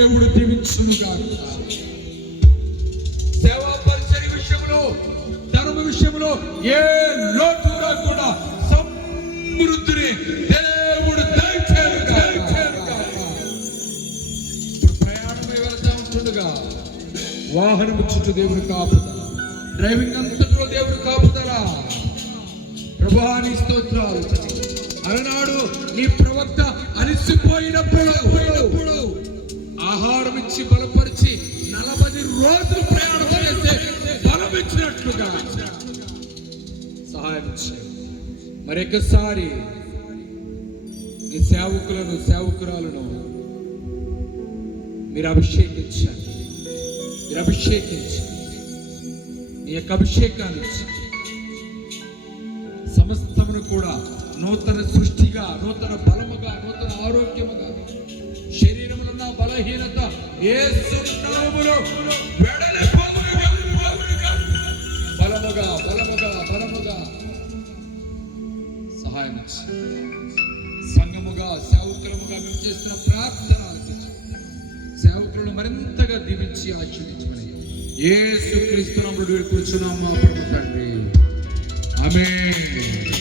దేవుడు దీవించునుగాక. సేవా పరిచర్య విషయంలో, ధర్మ విషయంలో ఏ లోటు రాకుండా సమృద్ధిని దేవుడు దయచేయునుగాక. ప్రయాణమై వెళ్తా ఉంటుండగా వాహనము చుట్టూ దేవుడు కాపుదల, డ్రైవింగ్ అంతట్లో దేవుడు కాపుదల. ప్రభువా నీ స్తోత్రాలు. అలనాడు నీ ప్రవక్త అలసిపోయినప్పుడు ఆహారం ఇచ్చి బలపరిచి 40 రోజులు ప్రయాణం చేస్తే బలం ఇచ్చినట్లుగా సహాయం చేయండి. మరొకసారి నీ సేవకురాలను మీరు అభిషేకించండి. నీ యొక్క అభిషేకాన్ని సమస్తమును కూడా నూతన సృష్టిగా, నూతన బలముగా, నూతన ఆరోగ్యముగా, శరీరములో ఉన్న బలహీనత యేసు నామములో బలముగా సహాయం సంఘముగా, సేవకులముగా మేము చేస్తున్న ప్రార్థన సేవకులను మరింతగా దీవించి ఆశీర్వదించమని యేసు క్రీస్తు నామములో కూర్చున్నాము మా ప్రభు తండ్రి. ఆమేన్.